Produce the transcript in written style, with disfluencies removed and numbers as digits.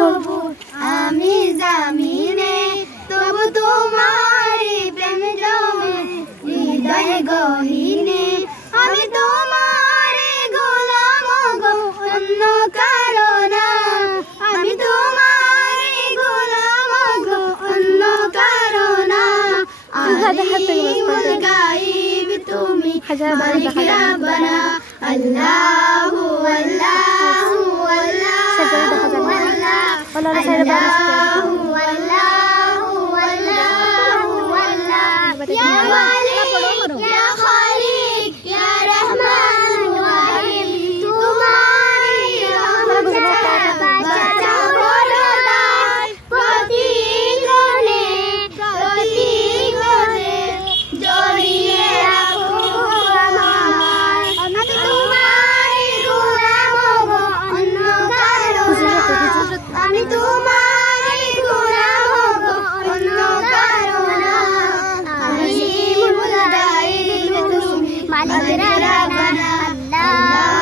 প্রভু আমি জামিনে তবু তোমারি প্রেম জমে হৃদয় গহীনে আমি তোমারি গোলাম গো অন্য কারো না আমি তোমারি গোলাম গো অন্য কারো না গাইব তুমি মালিক রব্বানা আল্লাহু আল্লাহু আল্লাহু আল্লাহু আল্লাহু আল্লাহু ইয়া মালিক ইয়া খালিক ইয়া রহমান রহিম তোমারি রহমত বাঁচাও বরদান প্রতিক্ষণে জড়িয়ে রাখো আমায় আমি তোমারি গোলাম গো অন্য কারো না আমি তোমারি গোলাম গো অন্য কারো না আমি মুলদাই তুমি মালিক রব্বানা আল্লাহ